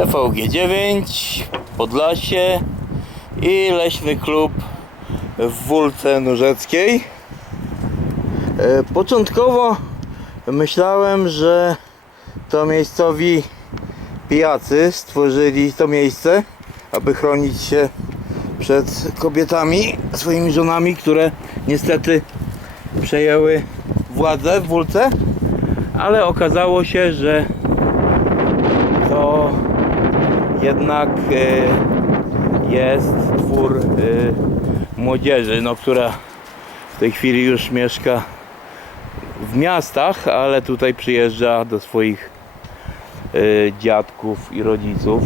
TVG9, Podlasie i Leśny Klub w Wólce Norzeckiej. E, Początkowo myślałem, że to miejscowi pijacy stworzyli to miejsce, aby chronić się przed kobietami, swoimi żonami, które niestety przejęły władzę w Wólce, ale okazało się, że to jednak e, jest twór e, młodzieży, no, która w tej chwili już mieszka w miastach, ale tutaj przyjeżdża do swoich e, dziadków i rodziców.